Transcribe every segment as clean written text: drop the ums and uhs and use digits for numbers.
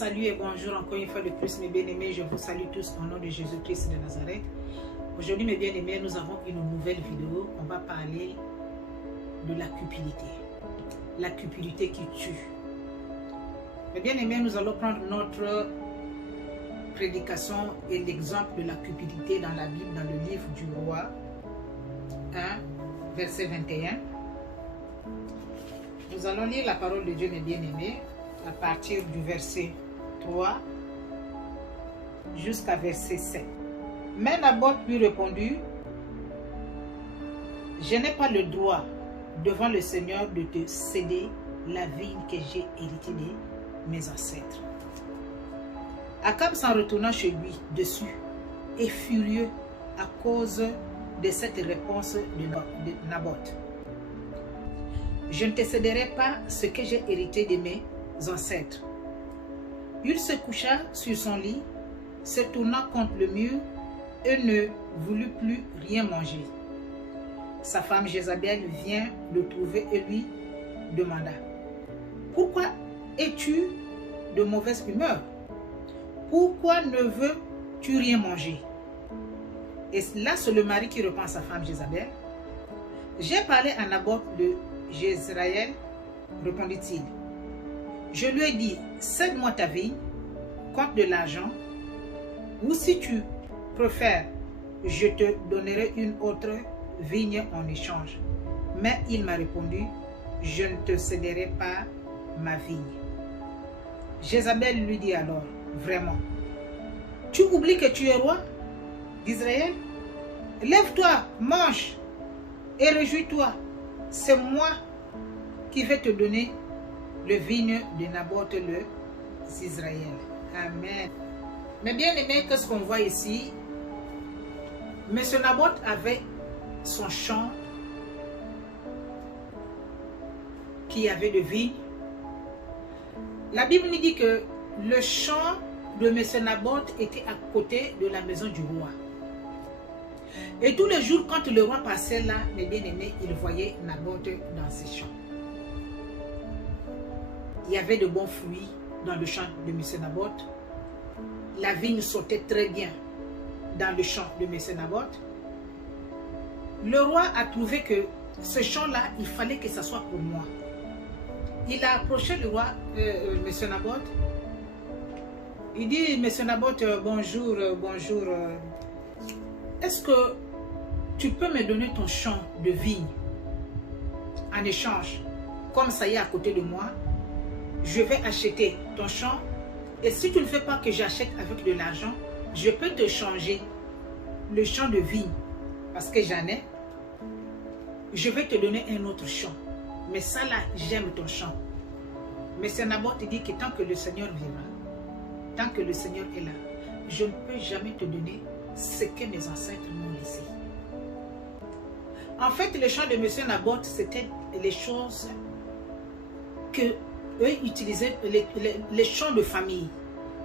Salut et bonjour encore une fois de plus mes bien-aimés, je vous salue tous au nom de Jésus-Christ de Nazareth. Aujourd'hui mes bien-aimés, nous avons une nouvelle vidéo, on va parler de la cupidité. La cupidité qui tue. Mes bien-aimés, nous allons prendre notre prédication et l'exemple de la cupidité dans la Bible, dans le livre du roi 1, verset 21. Nous allons lire la parole de Dieu mes bien-aimés à partir du verset 3 jusqu'à verset 7. Mais Naboth lui répondit: je n'ai pas le droit devant le Seigneur de te céder la vigne que j'ai héritée de mes ancêtres. Akab s'en retourna chez lui dessus et furieux à cause de cette réponse de Naboth. Je ne te céderai pas ce que j'ai hérité de mes ancêtres. Il se coucha sur son lit, se tourna contre le mur et ne voulut plus rien manger. Sa femme Jézabel vient le trouver et lui demanda: pourquoi es-tu de mauvaise humeur? Pourquoi ne veux-tu rien manger? Et là, c'est le mari qui répond à sa femme Jézabel: j'ai parlé à Naboth de Jezraël, répondit-il. Je lui ai dit: cède-moi ta vigne contre de l'argent, ou si tu préfères, je te donnerai une autre vigne en échange. Mais il m'a répondu: je ne te céderai pas ma vigne. Jézabel lui dit alors: vraiment, tu oublies que tu es roi d'Israël? Lève-toi, mange et réjouis-toi. C'est moi qui vais te donner le vigne de Naboth le Israël. Amen. Mais bien aimé, qu'est-ce qu'on voit ici? Monsieur Naboth avait son champ qui avait de vignes. La Bible nous dit que le champ de Monsieur Naboth était à côté de la maison du roi. Et tous les jours, quand le roi passait là, mes bien-aimés, il voyait Naboth dans ses champs. Il y avait de bons fruits dans le champ de M. Naboth. La vigne sortait très bien dans le champ de M. Naboth. Le roi a trouvé que ce champ-là, il fallait que ça soit pour moi. Il a approché le roi, M. Naboth. Il dit: M. Naboth, bonjour, bonjour. Est-ce que tu peux me donner ton champ de vigne en échange? Comme ça y est à côté de moi, je vais acheter ton champ. Et si tu ne fais pas que j'achète avec de l'argent, je peux te changer le champ de vigne parce que j'en ai. Je vais te donner un autre champ. Mais ça là, j'aime ton champ. Mais Naboth dit que tant que le Seigneur vivra, tant que le Seigneur est là, je ne peux jamais te donner ce que mes ancêtres m'ont laissé. En fait, le champ de M. Naboth, c'était les choses que eux utilisaient, les champs de famille,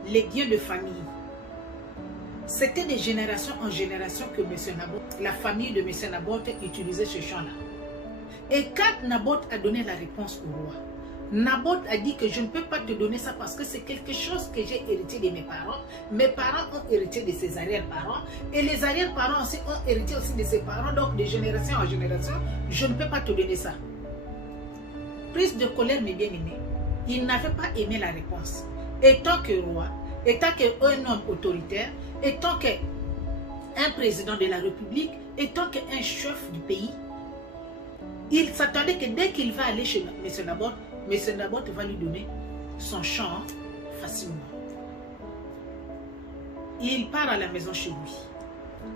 les biens de famille. C'était de génération en génération que M. Naboth, la famille de M. Naboth utilisait ce champ-là. Et quand Naboth a donné la réponse au roi, Naboth a dit que je ne peux pas te donner ça parce que c'est quelque chose que j'ai hérité de mes parents. Mes parents ont hérité de ses arrière-parents. Et les arrière-parents aussi ont hérité aussi de ses parents. Donc de génération en génération, je ne peux pas te donner ça. Prise de colère, mes bien-aimés. Il n'avait pas aimé la réponse. Étant que roi, étant qu'un homme autoritaire, étant qu'un président de la République, étant qu'un chef du pays, il s'attendait que dès qu'il va aller chez M. Naboth, M. Naboth va lui donner son champ facilement. Il part à la maison chez lui.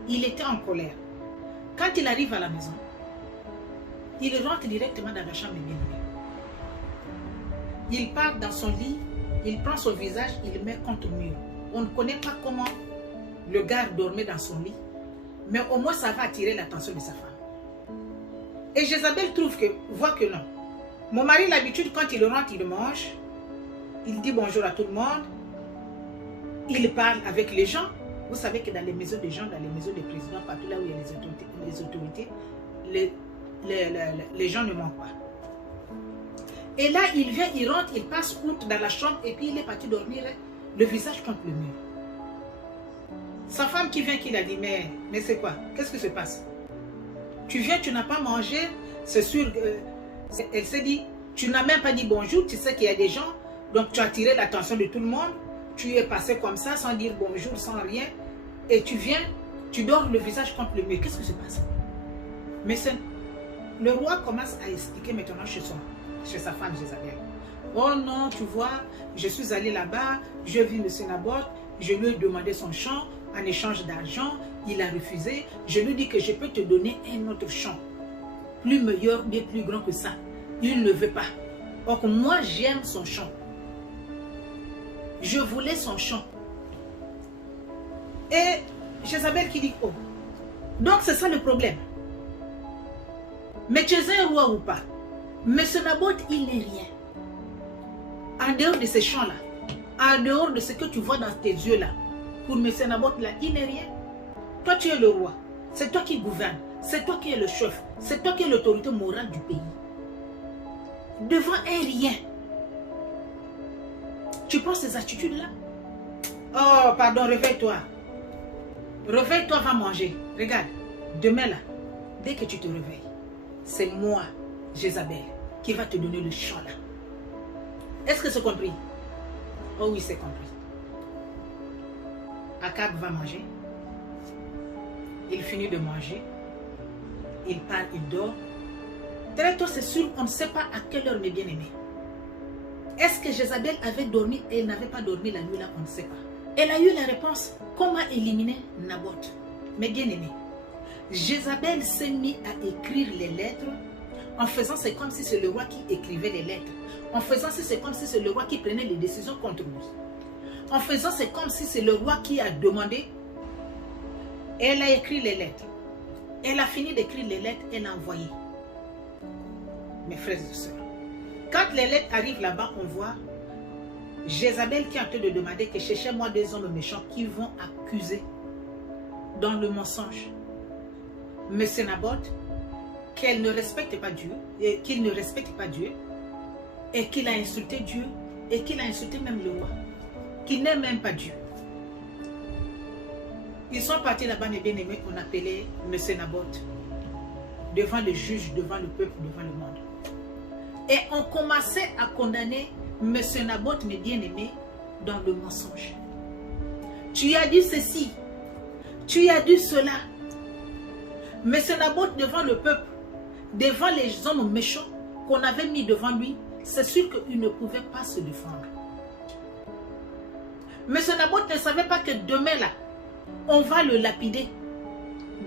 Il était en colère. Quand il arrive à la maison, il rentre directement dans la chambre bien aimée. Il part dans son lit, il prend son visage, il le met contre le mur. On ne connaît pas comment le gars dormait dans son lit, mais au moins ça va attirer l'attention de sa femme. Et Jézabel voit que non. Mon mari, l'habitude, quand il rentre, il mange, il dit bonjour à tout le monde, il parle avec les gens. Vous savez que dans les maisons des gens, dans les maisons des présidents, partout là où il y a les autorités, les gens ne mentent pas. Et là, il vient, il rentre, il passe outre dans la chambre et puis il est parti dormir, le visage contre le mur. Sa femme qui vient, qui l'a dit, mais c'est quoi? Qu'est-ce qui se passe? Tu viens, tu n'as pas mangé, c'est sûr. Elle s'est dit, tu n'as même pas dit bonjour, tu sais qu'il y a des gens, donc tu as attiré l'attention de tout le monde, tu es passé comme ça, sans dire bonjour, sans rien, et tu viens, tu dors le visage contre le mur. Qu'est-ce qui se passe? Mais le roi commence à expliquer maintenant chez sa femme Jézabel. Oh non, tu vois, je suis allé là-bas, je vis M. Naboth, je lui ai demandé son champ en échange d'argent, il a refusé. Je lui ai dit que je peux te donner un autre champ, plus meilleur, bien plus grand que ça. Il ne veut pas. Or, moi, j'aime son champ. Je voulais son champ. Et Jézabel qui dit, oh, donc c'est ça le problème. Mais tu es un roi ou pas? Monsieur Naboth, il n'est rien. En dehors de ces champs-là, en dehors de ce que tu vois dans tes yeux-là, pour Monsieur Naboth, là, il n'est rien. Toi, tu es le roi. C'est toi qui gouvernes. C'est toi qui es le chef. C'est toi qui es l'autorité morale du pays. Devant un rien. Tu prends ces attitudes-là? Oh, pardon, réveille-toi. Réveille-toi, va manger. Regarde, demain là, dès que tu te réveilles, c'est moi, Jézabel, qui va te donner le champ là. Est-ce que c'est compris? Oh oui, c'est compris. Akab va manger. Il finit de manger. Il part, il dort. Très tôt, c'est sûr, on ne sait pas à quelle heure, mes bien-aimés. Est-ce que Jézabel avait dormi et n'avait pas dormi la nuit là? On ne sait pas. Elle a eu la réponse. Comment éliminer Naboth? Mes bien-aimés, Jézabel s'est mis à écrire les lettres en faisant c'est comme si c'est le roi qui écrivait les lettres. En faisant c'est comme si c'est le roi qui prenait les décisions contre lui. En faisant c'est comme si c'est le roi qui a demandé. Elle a écrit les lettres. Elle a fini d'écrire les lettres, elle a envoyé. Mes frères et sœurs, quand les lettres arrivent là-bas, on voit Jézabel qui est en train de demander que cherchez-moi des hommes méchants qui vont accuser dans le mensonge Monsieur Naboth, qu'elle ne respecte pas Dieu, et qu'il ne respecte pas Dieu, et qu'il a insulté Dieu, et qu'il a insulté même le roi, qu'il n'aime même pas Dieu. Ils sont partis là-bas, mes bien-aimés, on appelait Monsieur Naboth, devant le juge, devant le peuple, devant le monde. Et on commençait à condamner Monsieur Naboth, mes bien-aimés, dans le mensonge. Tu as dit ceci, tu as dit cela. Monsieur Naboth devant le peuple, devant les hommes méchants qu'on avait mis devant lui, c'est sûr qu'il ne pouvait pas se défendre. Monsieur Naboth ne savait pas que demain là, on va le lapider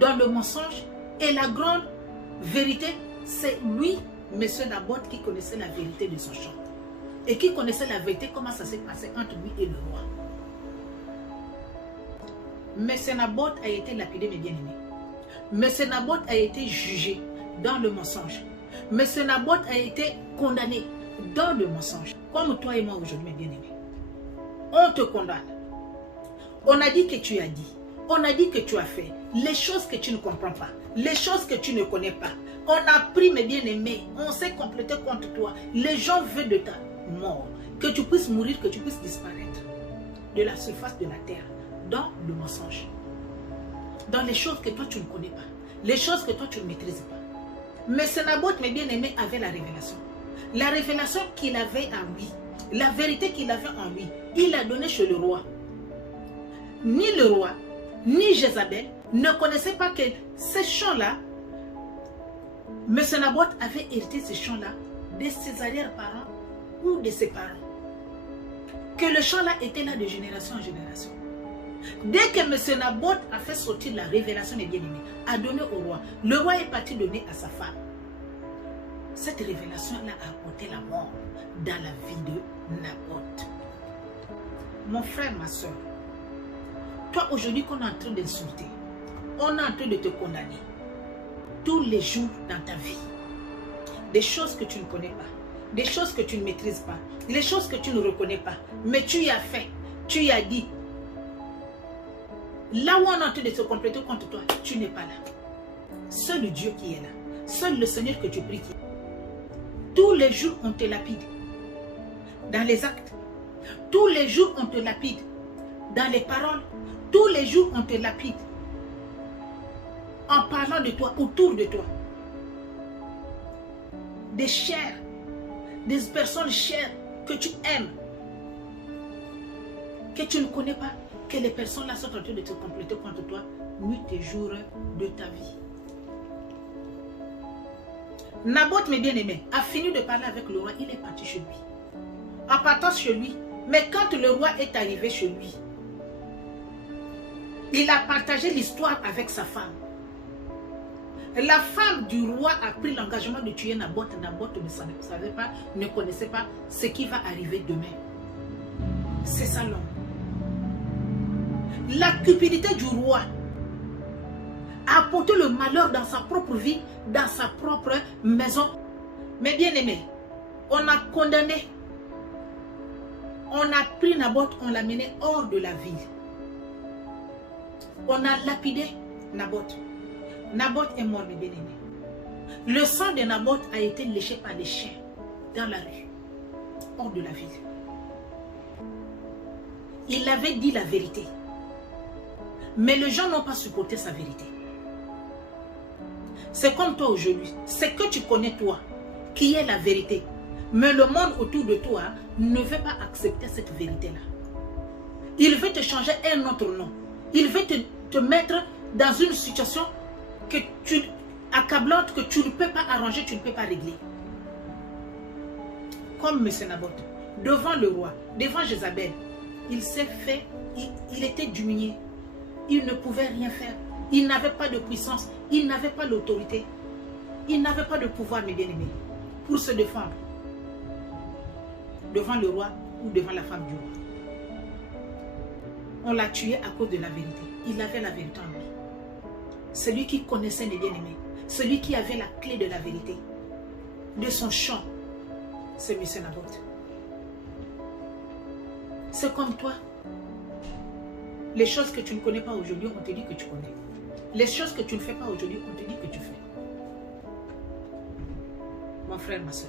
dans le mensonge. Et la grande vérité, c'est lui, Monsieur Naboth, qui connaissait la vérité de son champ. Et qui connaissait la vérité, comment ça s'est passé entre lui et le roi. Monsieur Naboth a été lapidé, mes bien-aimés. Monsieur Naboth a été jugé dans le mensonge. Monsieur Naboth a été condamné dans le mensonge. Comme toi et moi aujourd'hui, mes bien-aimés. On te condamne. On a dit que tu as dit. On a dit que tu as fait. Les choses que tu ne comprends pas. Les choses que tu ne connais pas. On a pris, mes bien-aimés. On s'est complété contre toi. Les gens veulent de ta mort. Que tu puisses mourir, que tu puisses disparaître de la surface de la terre. Dans le mensonge. Dans les choses que toi tu ne connais pas. Les choses que toi tu ne maîtrises pas. Mais ce Naboth, mes bien-aimés, avait la révélation. La révélation qu'il avait en lui. La vérité qu'il avait en lui. Il l'a donnée chez le roi. Ni le roi, ni Jézabel ne connaissaient pas que ces champs-là, M. Naboth avait hérité ces champs-là de ses arrière-parents ou de ses parents. Que le champ-là était là de génération en génération. Dès que M. Naboth a fait sortir la révélation des bien-aimés, a donné au roi, le roi est parti donner à sa femme. Cette révélation-là a apporté la mort dans la vie de Naboth. Mon frère, ma soeur, toi aujourd'hui qu'on est en train d'insulter, on est en train de te condamner tous les jours dans ta vie. Des choses que tu ne connais pas, des choses que tu ne maîtrises pas, des choses que tu ne reconnais pas, mais tu y as fait, tu y as dit. Là où on est en train de se compléter contre toi, tu n'es pas là. Seul Dieu qui est là, seul le Seigneur que tu pries qui est là. Tous les jours, on te lapide. Dans les actes. Tous les jours, on te lapide. Dans les paroles. Tous les jours, on te lapide. En parlant de toi, autour de toi. Des chers. Des personnes chères que tu aimes. Que tu ne connais pas. Que les personnes là sont en train de te compléter contre toi. Nuit et jour de ta vie. Naboth, mes bien-aimés, a fini de parler avec le roi. Il est parti chez lui. En partant chez lui, mais quand le roi est arrivé chez lui, il a partagé l'histoire avec sa femme. La femme du roi a pris l'engagement de tuer Naboth. Naboth ne savait pas, ne connaissait pas ce qui va arriver demain. C'est ça l'homme. La cupidité du roi a apporté le malheur dans sa propre vie, dans sa propre maison. Mais bien aimé, on a condamné, on a pris Naboth, on l'a mené hors de la ville. On a lapidé Naboth. Naboth est mort, mes bien-aimés. Le sang de Naboth a été léché par les chiens dans la rue, hors de la ville. Il avait dit la vérité. Mais les gens n'ont pas supporté sa vérité. C'est comme toi aujourd'hui. C'est que tu connais toi, qui est la vérité. Mais le monde autour de toi ne veut pas accepter cette vérité-là. Il veut te changer un autre nom. Il veut te mettre dans une situation accablante que tu ne peux pas arranger, tu ne peux pas régler. Comme M. Naboth, devant le roi, devant Jézabel, il s'est fait, il était diminué. Il ne pouvait rien faire. Il n'avait pas de puissance. Il n'avait pas l'autorité. Il n'avait pas de pouvoir, mes bien-aimés, pour se défendre devant le roi ou devant la femme du roi. On l'a tué à cause de la vérité. Il avait la vérité en lui. Celui qui connaissait mes bien-aimés, celui qui avait la clé de la vérité, de son champ, c'est M. Naboth. C'est comme toi. Les choses que tu ne connais pas aujourd'hui, on te dit que tu connais. Les choses que tu ne fais pas aujourd'hui, on te dit que tu fais. Mon frère, ma soeur,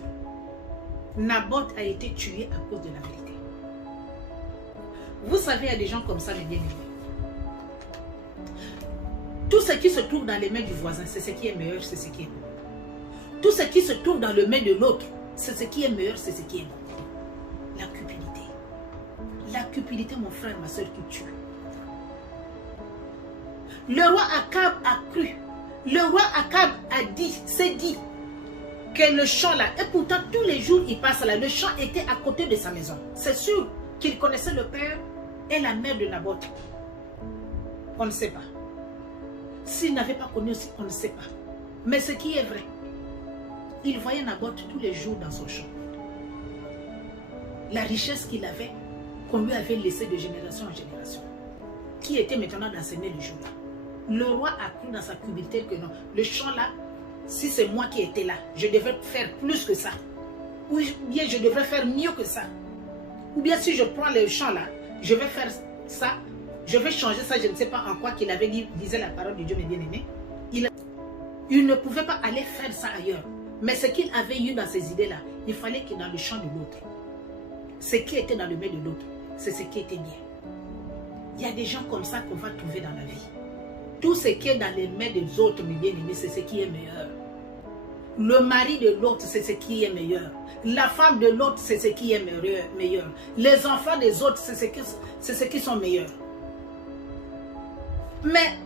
Naboth a été tué à cause de la vérité. Vous savez, il y a des gens comme ça, mes bien-aimés. Tout ce qui se trouve dans les mains du voisin, c'est ce qui est meilleur, c'est ce qui est bon. Tout ce qui se trouve dans les mains de l'autre, c'est ce qui est meilleur, c'est ce qui est bon. La cupidité. La cupidité, mon frère, ma soeur, qui tue. Le roi Akab a cru. Le roi Akab s'est dit que le champ là, et pourtant tous les jours il passe là, le champ était à côté de sa maison. C'est sûr qu'il connaissait le père et la mère de Naboth. On ne sait pas. S'il n'avait pas connu aussi, on ne sait pas. Mais ce qui est vrai, il voyait Naboth tous les jours dans son champ. La richesse qu'il avait, qu'on lui avait laissée de génération en génération, qui était maintenant dans ses mains le jour-là. Le roi a cru dans sa cupidité que non, le champ là, si c'est moi qui étais là, je devrais faire plus que ça. Ou bien je devrais faire mieux que ça. Ou bien si je prends le champ là, je vais faire ça, je vais changer ça, je ne sais pas en quoi qu'il avait dit, disait la parole de Dieu, mes bien-aimés. Il ne pouvait pas aller faire ça ailleurs. Mais ce qu'il avait eu dans ses idées là, il fallait qu'il dans le champ de l'autre. Ce qui était dans le main de l'autre, c'est ce qui était bien. Il y a des gens comme ça qu'on va trouver dans la vie. Tout ce qui est dans les mains des autres, mes bien-aimés, c'est ce qui est meilleur. Le mari de l'autre, c'est ce qui est meilleur. La femme de l'autre, c'est ce qui est meilleur. Les enfants des autres, c'est ce qui sont meilleurs. Mais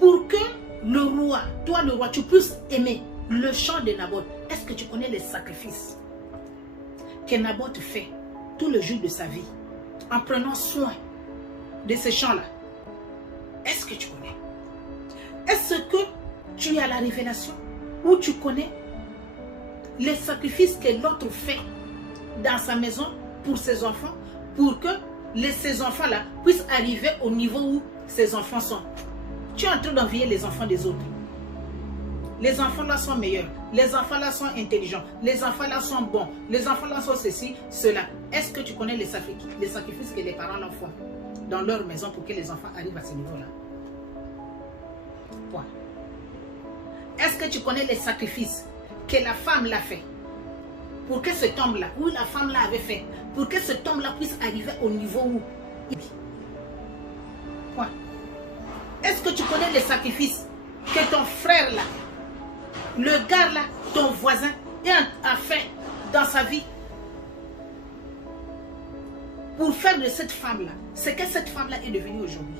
pour que le roi, toi le roi, tu puisses aimer le champ de Naboth, est-ce que tu connais les sacrifices que Naboth fait tout le jour de sa vie en prenant soin de ce champ-là? Est-ce que tu connais? Est-ce que tu as la révélation où tu connais les sacrifices que l'autre fait dans sa maison pour ses enfants, pour que ces enfants-là puissent arriver au niveau où ses enfants sont? Tu es en train d'envier les enfants des autres. Les enfants-là sont meilleurs. Les enfants-là sont intelligents. Les enfants-là sont bons. Les enfants-là sont ceci, cela. Est-ce que tu connais les sacrifices que les parents leur font dans leur maison pour que les enfants arrivent à ce niveau-là? Point. Est-ce que tu connais les sacrifices que la femme l'a fait pour que cet homme-là, où la femme-là avait fait, pour que cet homme-là puisse arriver au niveau où il vit. Point. Est-ce que tu connais les sacrifices que ton frère-là, le gars-là, ton voisin, a fait dans sa vie pour faire de cette femme-là, ce que cette femme-là est devenue aujourd'hui,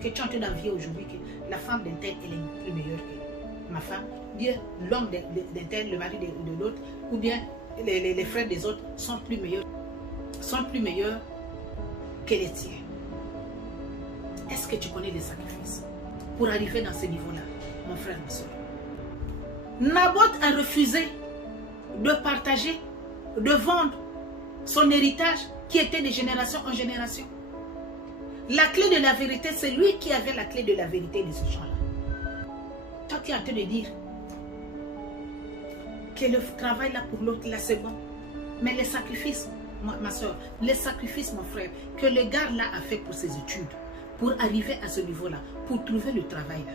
que tu es en train d'envier aujourd'hui, que la femme d'un tel, elle est plus meilleure que ma femme, ou bien l'homme d'un tel, le mari de l'autre, ou bien les frères des autres sont plus meilleurs que les tiens. Est-ce que tu connais les sacrifices pour arriver dans ce niveau-là, mon frère, ma soeur? Naboth a refusé de partager, de vendre son héritage qui était de génération en génération. La clé de la vérité, c'est lui qui avait la clé de la vérité de ce champ-là. Toi qui es en train de dire que le travail là pour l'autre, là c'est bon. Mais les sacrifices, ma soeur, les sacrifices, mon frère, que le gars là a fait pour ses études, pour arriver à ce niveau-là, pour trouver le travail là.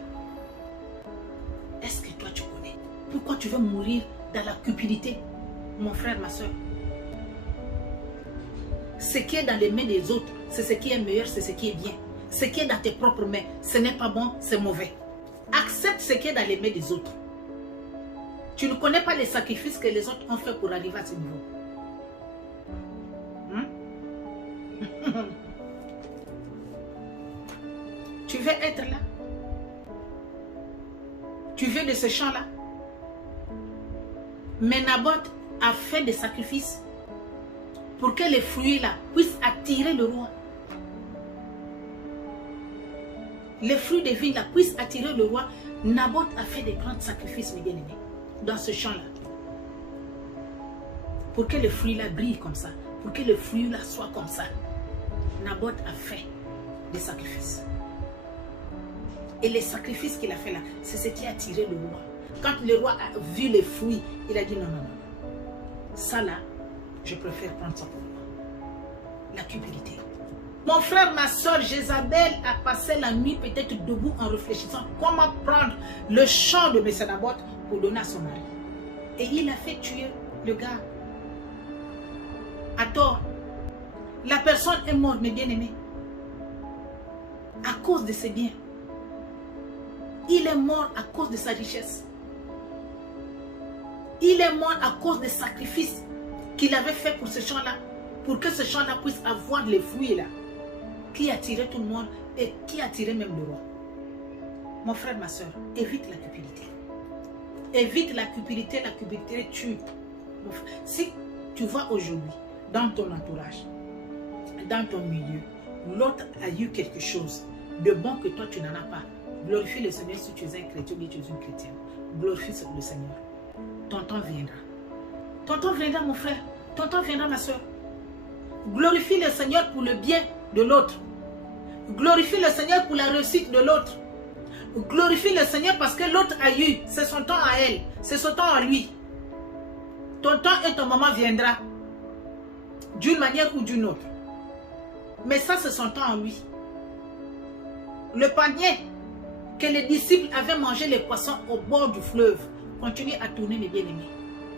Est-ce que toi tu connais? Pourquoi tu veux mourir dans la cupidité, mon frère, ma soeur? Ce qui est dans les mains des autres, c'est ce qui est meilleur, c'est ce qui est bien. Ce qui est dans tes propres mains, ce n'est pas bon, c'est mauvais. Accepte ce qui est dans les mains des autres. Tu ne connais pas les sacrifices que les autres ont fait pour arriver à ce niveau. Tu veux être là? Tu veux de ce champ-là? Mais Naboth a fait des sacrifices pour que les fruits là puissent attirer le roi. Les fruits des vignes là puissent attirer le roi. Naboth a fait des grands sacrifices, mes bien-aimés, dans ce champ-là. Pour que les fruits là brillent comme ça. Pour que les fruits là soient comme ça. Naboth a fait des sacrifices. Et les sacrifices qu'il a fait là, c'est ce qui a attiré le roi. Quand le roi a vu les fruits, il a dit non, non, non. Ça là, je préfère prendre ça pour moi. La cupidité. Mon frère, ma soeur, Jézabel a passé la nuit peut-être debout en réfléchissant comment prendre le champ de M. Naboth pour donner à son mari. Et il a fait tuer le gars. À tort. La personne est morte, mes bien-aimés. À cause de ses biens. Il est mort à cause de sa richesse. Il est mort à cause des sacrifices qu'il avait fait pour ce champ-là. Pour que ce champ-là puisse avoir les fruits là. Qui attirait tout le monde et qui attirait même le roi. Mon frère, ma soeur, évite la cupidité. Évite la cupidité tue. Si tu vois aujourd'hui, dans ton entourage, dans ton milieu, l'autre a eu quelque chose de bon que toi tu n'en as pas, glorifie le Seigneur si tu es un chrétien ou tu es une chrétienne. Glorifie le Seigneur. Ton temps viendra. Ton temps viendra, mon frère. Ton temps viendra, ma soeur. Glorifie le Seigneur pour le bien de l'autre. Glorifie le Seigneur pour la réussite de l'autre. Glorifie le Seigneur parce que l'autre a eu. C'est son temps à elle. C'est son temps à lui. Ton temps et ton moment viendra. D'une manière ou d'une autre. Mais ça, c'est son temps à lui. Le panier que les disciples avaient mangé les poissons au bord du fleuve continue à tourner, mes bien-aimés.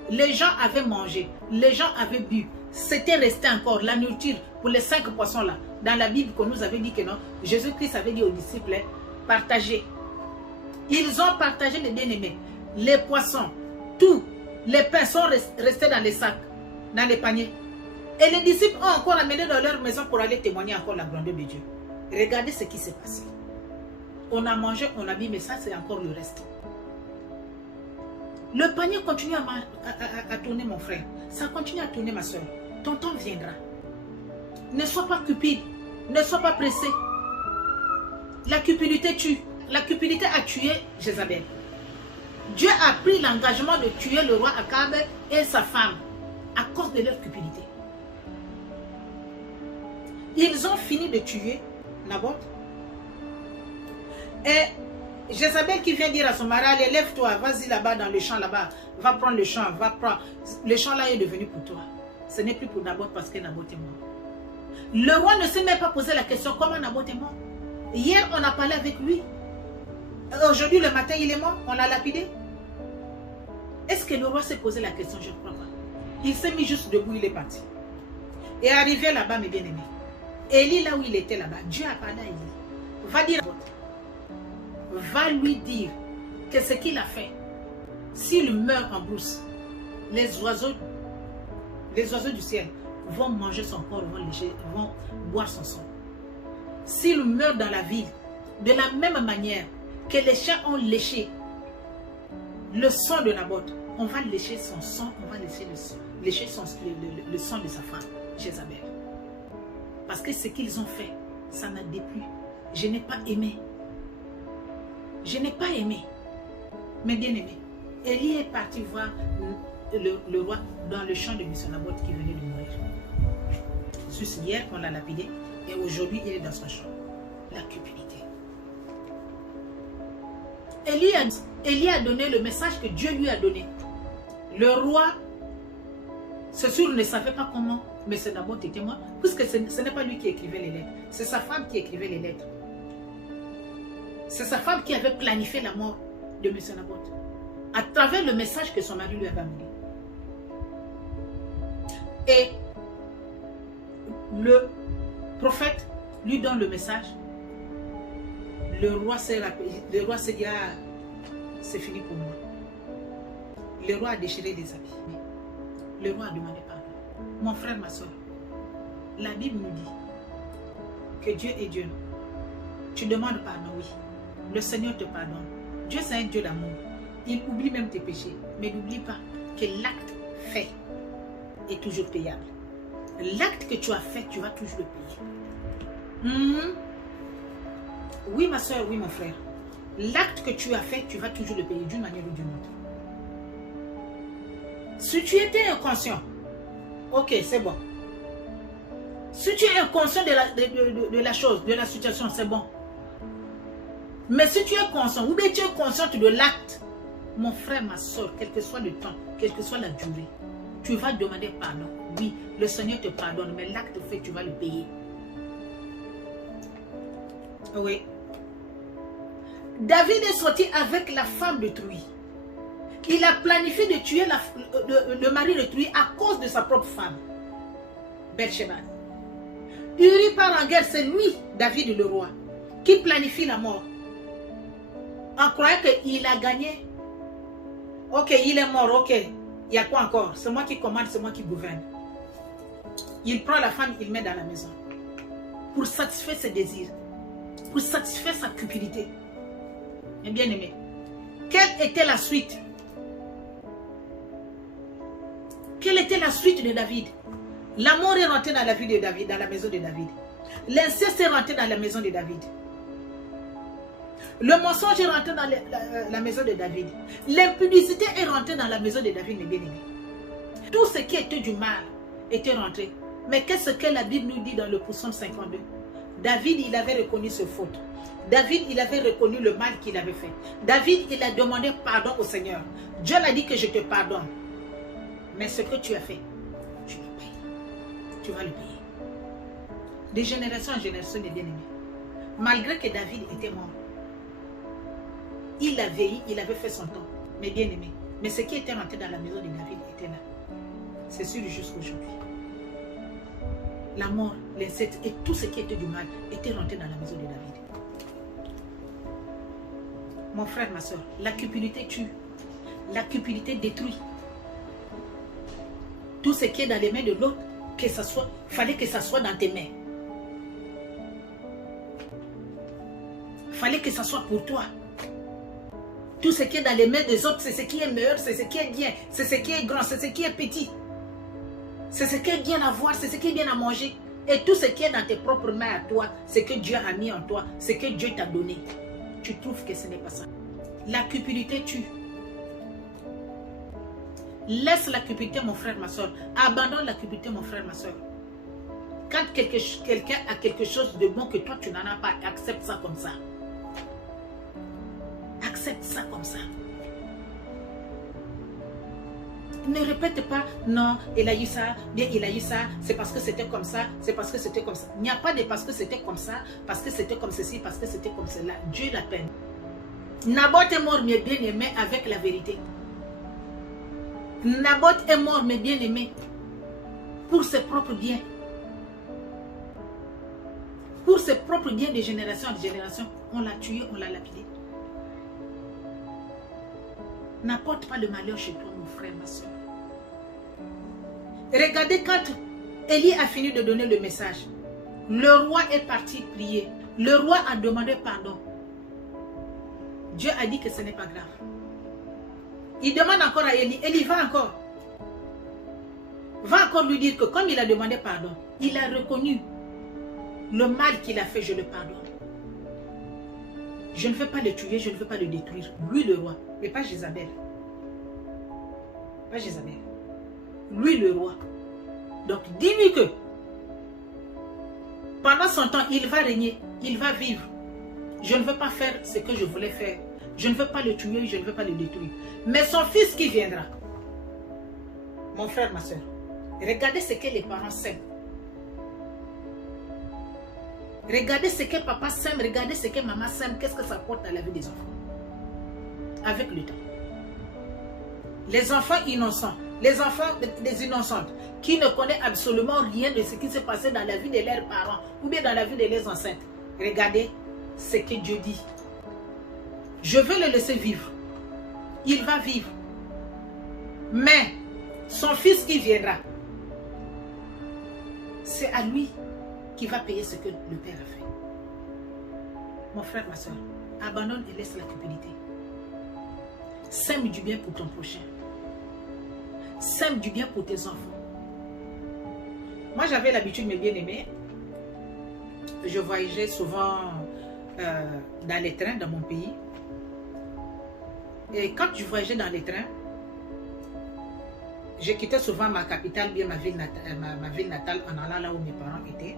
Les gens avaient mangé. Les gens avaient bu. C'était resté encore la nourriture pour les 5 poissons là. Dans la Bible qu'on nous avait dit que non, Jésus-Christ avait dit aux disciples, partagez. Ils ont partagé, les bien-aimés. Les poissons, tous les pains sont restés dans les sacs, dans les paniers. Et les disciples ont encore amené dans leur maison pour aller témoigner encore la grandeur de Dieu. Regardez ce qui s'est passé. On a mangé, on a bu, mais ça c'est encore le reste. Le panier continue à tourner, mon frère. Ça continue à tourner, ma soeur. Ton temps viendra. Ne sois pas cupide. Ne sois pas pressé. La cupidité tue. La cupidité a tué Jézabel. Dieu a pris l'engagement de tuer le roi Akab et sa femme à cause de leur cupidité. Ils ont fini de tuer Naboth. Et Jézabel qui vient dire à son mari, allez, lève-toi, vas-y là-bas dans le champ là-bas, va prendre le champ, va prendre. Le champ là est devenu pour toi. Ce n'est plus pour Naboth parce que Naboth est mort. Le roi ne s'est même pas posé la question comment Naboth est mort. Hier, on a parlé avec lui. Aujourd'hui, le matin, il est mort, on l'a lapidé. Est-ce que le roi s'est posé la question? Je ne crois pas. Il s'est mis juste debout, il est parti. Et arrivé là-bas, mes bien-aimés, Élie, là où il était là-bas, Dieu a parlé à Élie. Va dire, va lui dire que ce qu'il a fait, s'il meurt en brousse, les oiseaux du ciel vont manger son corps, vont boire son sang. S'il meurt dans la ville, de la même manière que les chiens ont léché le sang de Naboth, on va lécher son sang, on va lécher le sang de sa femme, Jézabel. Parce que ce qu'ils ont fait, ça m'a déplu. Je n'ai pas aimé. Je n'ai pas aimé. Mais bien aimé, Élie est parti voir le roi dans le champ de M. Naboth qui venait de mourir. Juste hier, on l'a lapidé. Et aujourd'hui, il est dans son champ. La cupidité. Élie a donné le message que Dieu lui a donné. Le roi, c'est sûr, ne savait pas comment M. Naboth était mort, puisque ce n'est pas lui qui écrivait les lettres. C'est sa femme qui écrivait les lettres. C'est sa femme qui avait planifié la mort de M. Naboth, à travers le message que son mari lui avait amené. Et le prophète lui donne le message. Le roi s'est dit, ah, c'est fini pour moi. Le roi a déchiré les habits. Le roi a demandé pardon. Mon frère, ma soeur, la Bible nous dit que Dieu est Dieu. Tu demandes pardon, oui. Le Seigneur te pardonne. Dieu, c'est un Dieu d'amour. Il oublie même tes péchés. Mais n'oublie pas que l'acte fait est toujours payable. L'acte que tu as fait, tu vas toujours le payer. Oui, ma soeur, oui, mon frère. L'acte que tu as fait, tu vas toujours le payer d'une manière ou d'une autre. Si tu étais inconscient, ok, c'est bon. Si tu es inconscient de la chose, de la situation, c'est bon. Mais si tu es conscient, ou bien tu es consciente de l'acte, mon frère, ma soeur, quel que soit le temps, quelle que soit la durée, tu vas demander pardon. Oui, le Seigneur te pardonne, mais l'acte fait, tu vas le payer. Oui. David est sorti avec la femme d'autrui. Il a planifié de tuer le mari d'autrui à cause de sa propre femme, Bathsheba. Uri part en guerre, c'est lui, David le roi, qui planifie la mort. En croyant qu'il a gagné. Ok, il est mort, ok. Il y a quoi encore? C'est moi qui commande, c'est moi qui gouverne. Il prend la femme, il met dans la maison. Pour satisfaire ses désirs. Pour satisfaire sa cupidité. Mais bien aimé, quelle était la suite? Quelle était la suite de David? L'amour est rentré dans la vie de David, dans la maison de David. L'inceste est rentré dans la maison de David. Le mensonge est rentré dans la maison de David. L'impudicité est rentrée dans la maison de David, mes bien-aimés. Tout ce qui était du mal était rentré. Mais qu'est-ce que la Bible nous dit dans le psaume 52? David, il avait reconnu ses fautes. David, il avait reconnu le mal qu'il avait fait. David, il a demandé pardon au Seigneur. Dieu l'a dit que je te pardonne. Mais ce que tu as fait, tu le payes. Tu vas le payer. De génération en génération, mes bien-aimés. Malgré que David était mort, il a veillé, il avait fait son temps. Mais bien aimé. Mais ce qui était rentré dans la maison de David était là. C'est sûr jusqu'aujourd'hui. La mort, l'inceste et tout ce qui était du mal était rentré dans la maison de David. Mon frère, ma soeur, la cupidité tue. La cupidité détruit. Tout ce qui est dans les mains de l'autre, que ça soit, fallait que ça soit dans tes mains. Fallait que ça soit pour toi. Tout ce qui est dans les mains des autres, c'est ce qui est meilleur, c'est ce qui est bien, c'est ce qui est grand, c'est ce qui est petit. C'est ce qui est bien à voir, c'est ce qui est bien à manger. Et tout ce qui est dans tes propres mains à toi, c'est que Dieu a mis en toi, c'est que Dieu t'a donné. Tu trouves que ce n'est pas ça. La cupidité tue. Laisse la cupidité, mon frère, ma soeur. Abandonne la cupidité, mon frère, ma soeur. Quand quelqu'un a quelque chose de bon que toi, tu n'en as pas, accepte ça comme ça. Accepte ça comme ça. Ne répète pas, non, il a eu ça, bien il a eu ça, c'est parce que c'était comme ça, c'est parce que c'était comme ça. Il n'y a pas de parce que c'était comme ça, parce que c'était comme ceci, parce que c'était comme cela. Dieu la peine. Naboth est mort, bien aimé, avec la vérité. Naboth est mort, mes bien-aimés, pour ses propres biens. Pour ses propres biens de génération en génération, on l'a tué, on l'a lapidé. N'apporte pas le malheur chez toi, mon frère, ma soeur. Regardez quand Élie a fini de donner le message. Le roi est parti prier. Le roi a demandé pardon. Dieu a dit que ce n'est pas grave. Il demande encore à Élie. Élie, va encore. Va encore lui dire que comme il a demandé pardon, il a reconnu le mal qu'il a fait, je le pardonne. Je ne veux pas le tuer, je ne veux pas le détruire. Lui le roi, mais pas Jézabel. Pas Jézabel. Lui le roi. Donc dis-lui que pendant son temps, il va régner, il va vivre. Je ne veux pas faire ce que je voulais faire. Je ne veux pas le tuer, je ne veux pas le détruire. Mais son fils qui viendra, mon frère, ma soeur, regardez ce que les parents s'aiment. Regardez ce que papa sème, regardez ce que maman sème, qu'est-ce que ça porte dans la vie des enfants. Avec le temps. Les enfants innocents, les enfants des innocentes, qui ne connaissent absolument rien de ce qui s'est passé dans la vie de leurs parents, ou bien dans la vie de leurs enceintes. Regardez ce que Dieu dit. Je vais le laisser vivre. Il va vivre. Mais, son fils qui viendra, c'est à lui qui va payer ce que le Père a fait. Mon frère, ma soeur, abandonne et laisse la cupidité. Sème du bien pour ton prochain. Sème du bien pour tes enfants. Moi, j'avais l'habitude, mes bien-aimés, je voyageais souvent dans les trains dans mon pays. Et quand je voyageais dans les trains, je quittais souvent ma capitale, bien ma ville natale, en allant là où mes parents étaient.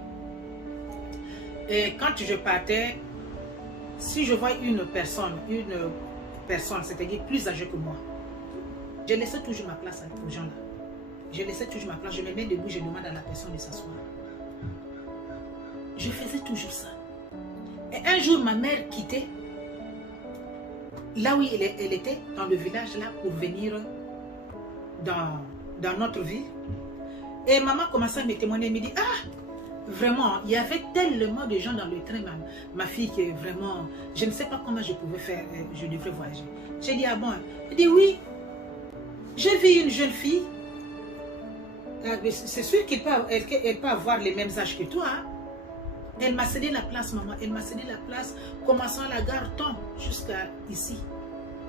Et quand je partais, si je vois une personne, c'est-à-dire plus âgée que moi, je laissais toujours ma place aux gens là. Je laissais toujours ma place, je me mets debout, je demande à la personne de s'asseoir. Je faisais toujours ça. Et un jour, ma mère quittait là où elle était, dans le village là, pour venir dans notre ville. Et maman commençait à me témoigner, elle me dit, ah, vraiment, il y avait tellement de gens dans le train, ma fille, que vraiment, je ne sais pas comment je pouvais faire, je devrais voyager. J'ai dit, ah bon? Elle dit, oui, j'ai vu une jeune fille, c'est sûr qu'elle peut avoir les mêmes âges que toi, hein? Elle m'a cédé la place, maman, elle m'a cédé la place, commençant la gare Tom jusqu'à ici.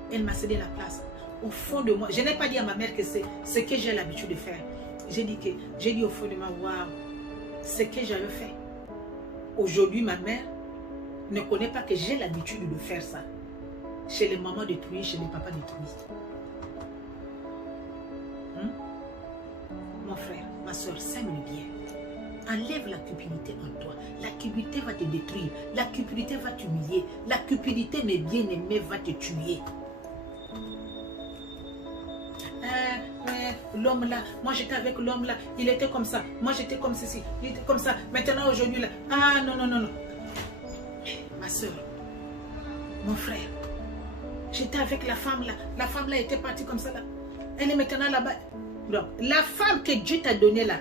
Elle m'a cédé la place. Au fond de moi, je n'ai pas dit à ma mère que c'est ce que j'ai l'habitude de faire. J'ai dit au fond de moi, waouh, ce que j'avais fait. Aujourd'hui, ma mère ne connaît pas que j'ai l'habitude de faire ça. Chez les mamans détruites, chez les papas détruits. Mon frère, ma soeur, sème le bien. Enlève la cupidité en toi. La cupidité va te détruire. La cupidité va t'humilier. La cupidité, mes bien-aimés, va te tuer. L'homme là, moi j'étais avec l'homme là, il était comme ça, moi j'étais comme ceci, il était comme ça, maintenant aujourd'hui là, ah non, non, non, non. Ma soeur, mon frère, j'étais avec la femme là était partie comme ça là, elle est maintenant là-bas. Donc, la femme que Dieu t'a donnée là,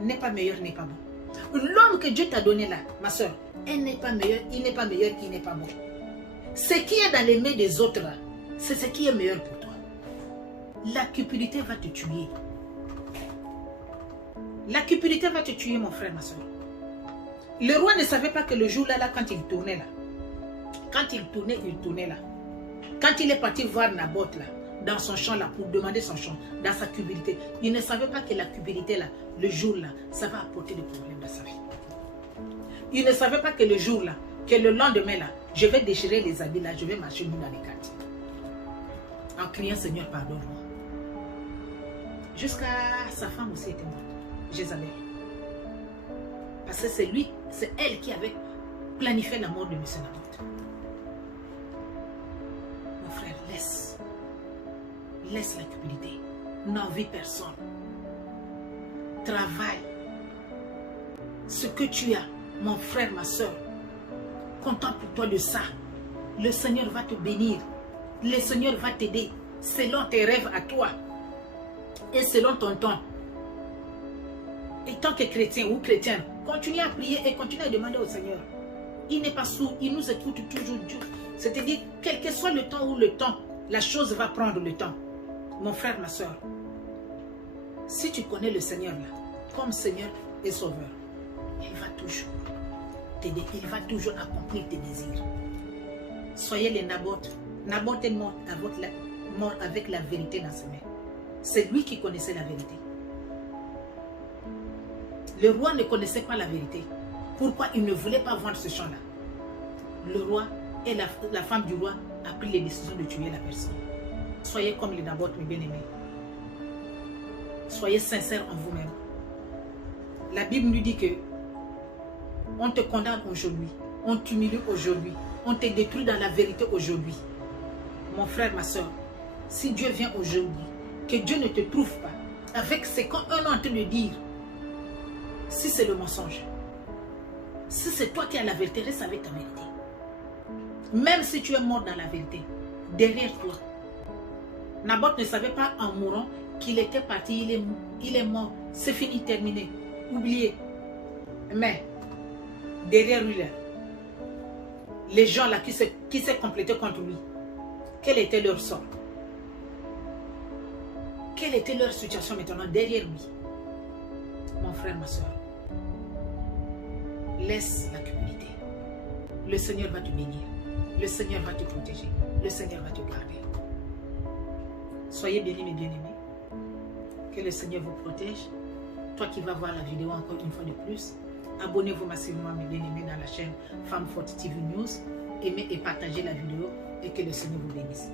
n'est pas meilleure, n'est pas bon. L'homme que Dieu t'a donné là, ma soeur, elle n'est pas meilleure, il n'est pas meilleur, il n'est pas bon. Ce qui est dans les mains des autres là, c'est ce qui est meilleur pour toi. La cupidité va te tuer. La cupidité va te tuer, mon frère, ma soeur. Le roi ne savait pas que le jour là, quand il tournait là, quand il tournait là, quand il est parti voir Naboth là, dans son champ là, pour demander son champ, dans sa cupidité, il ne savait pas que la cupidité là, le jour là, ça va apporter des problèmes dans sa vie. Il ne savait pas que le jour là, que le lendemain là, je vais déchirer les habits là, je vais marcher nu dans les quartiers. En criant, Seigneur, pardonne-moi. Jusqu'à sa femme aussi était morte, Jézabel. Parce que c'est elle qui avait planifié la mort de M. Naboth. Mon frère, laisse la cupidité. N'envie personne. Travaille. Ce que tu as, mon frère, ma soeur, contente-toi de ça. Le Seigneur va te bénir. Le Seigneur va t'aider selon tes rêves à toi. et selon ton temps. Et tant que chrétien ou chrétienne, continue à prier et continue à demander au Seigneur. Il n'est pas sourd, il nous écoute toujours Dieu. C'est-à-dire, quel que soit le temps ou le temps, la chose va prendre le temps. Mon frère, ma soeur, si tu connais le Seigneur là, comme Seigneur et Sauveur, il va toujours t'aider, il va toujours accomplir tes désirs. Soyez les Naboth. Naboth est mort avec la vérité dans ses mains. C'est lui qui connaissait la vérité. Le roi ne connaissait pas la vérité. Pourquoi il ne voulait pas vendre ce champ-là? Le roi et la femme du roi a pris les décisions de tuer la personne. Soyez comme les Naboth, mes bien-aimés. Soyez sincères en vous-même. La Bible nous dit que on te condamne aujourd'hui, on t'humilie aujourd'hui, on te détruit dans la vérité aujourd'hui. Mon frère, ma soeur, si Dieu vient aujourd'hui, que Dieu ne te trouve pas avec ce qu'on est en train de dire, si c'est le mensonge, si c'est toi qui as la vérité, reste avec ta vérité. Même si tu es mort dans la vérité, derrière toi, Naboth ne savait pas en mourant qu'il était parti, il est mort, c'est fini, terminé, oublié. Mais derrière lui, là, les gens là qui s'est complété contre lui, quel était leur sort? Quelle était leur situation maintenant derrière lui? Mon frère, ma soeur, laisse la cupidité. Le Seigneur va te bénir. Le Seigneur va te protéger. Le Seigneur va te garder. Soyez bénis, mes bien-aimés. Que le Seigneur vous protège. Toi qui vas voir la vidéo encore une fois de plus, abonnez-vous massivement, mes bien-aimés, dans la chaîne Femme Forte TV News. Aimez et partagez la vidéo et que le Seigneur vous bénisse.